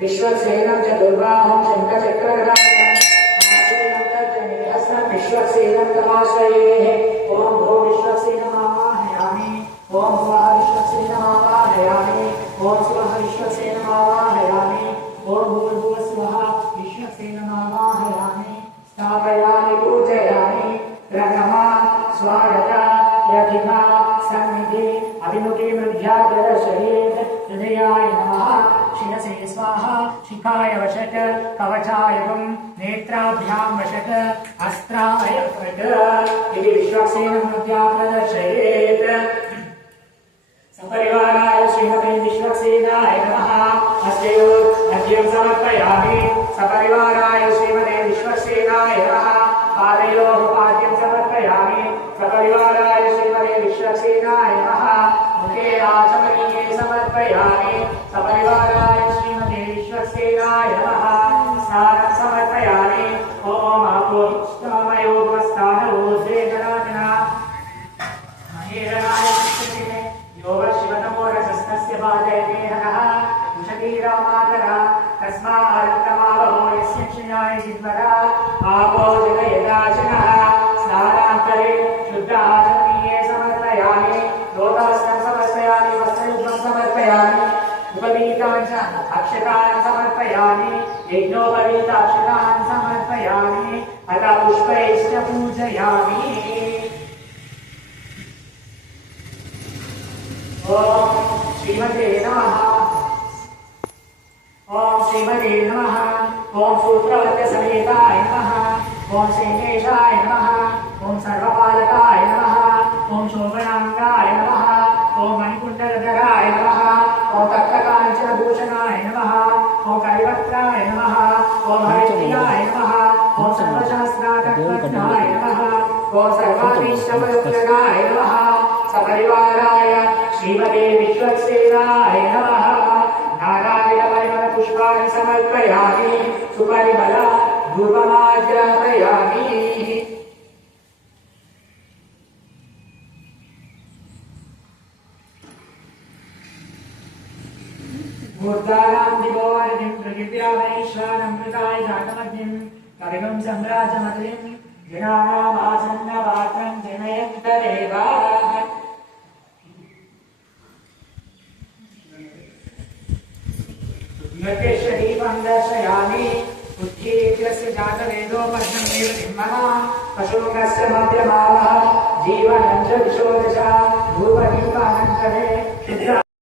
विश्वक्सेनं च दुर्बाहुं शङ्खचक्रगदायुधं आसीनं तज्जनिहस्तं विश्वक्सेनं तमाश्रये ॐ भो विश्वक्सेनमावाहयामि ॐ स्वः विश्वक्सेनमावाहयामि ॐ स्वः विश्वक्सेनमावाहयामि ॐ भूर्भुवस्वः विश्वक्सेनमावाहयामि स्थापयामि पूजयामि प्रणमा स्वागता यज्ञा सन्निधि अभिमुखी मृद्यादर्शयेत् हृदयाय नमः शिरसे स्वाहा शिखाय वशक कवचाय वं नेत्राभ्यां वशक अस्त्राय फट् इति विश्वक्सेनं मृद्या प्रदर्शयेत् सपरिवाराय श्रीमते विश्वक्सेनाय नमः अस्योर्घ्यं समर्पयामि सपरिवाराय श्रीमते विश्वक्सेनाय नमः पादयोः पाद्यं समर्पयामि सपरिवाराय श्रीमते विश्वक्सेनाय नमः मुखे आचमनीये समर्पयामि सपरिवाराय श्रीमते विश्वक्सेनाय नमः स्नानं समर्पयामि ॐ आपोष्टामयोगवस्थानोर्ध्वे जनाजना महेरणाय विश्वक्सेने यो शिवतमोरसस्तस्य पादयते हनः उषतीरामातरा तस्मात्तमावहो यस्य क्षयाय जिह्वरा आपो जगयदाचनः स्नानान्तरे शुद्ध आचमनीये समर्पयामि लोटास्तं समर्पयामि वस्त्रयुग्मं समर्पयामि उपवीतान् च अक्षतान् समर्पयामि यज्ञोपवीताक्षतान् समर्पयामि अतः पुष्पैश्च पूजयामि ॐ श्रीमते नमः ॐ श्रीमते नमः ॐ सूत्रवत्यसमेताय नमः ॐ श्रीकेशाय नमः ॐ सर्वपालकाय नमः ॐ शोभनाङ्गाय नमः ॐ मणिकुण्डलधराय नमः ॐ तप्तकाञ्चनभूषणाय नमः ॐ करिवक्त्राय नमः ॐ हरिप्रियाय नमः ॐ सर्वशास्त्रार्थज्ञाय नमः ॐ सर्वाभीष्टफलप्रदाय नमः सपरिवाराय श्रीमते विश्वक्सेनाय नमः नारायणपरिमलपुष्पाणि समर्पयामि सुपरिमल धूपमाज्ञापयामि मूर्धानां दिवोवरदिं प्रकृत्यावैश्वानमृताय जातमग्निं कविगं सम्राजमतिं जनानामासन्नवात्रं जनयन्तदेव नृत्यशरीरं दर्शयामि उत्थीत्यस्य जातवेदोपद्धमेव सिंहः पशुमुखस्य मध्यमावः जीवनं च दिशो दश धूपदीपानन्तरे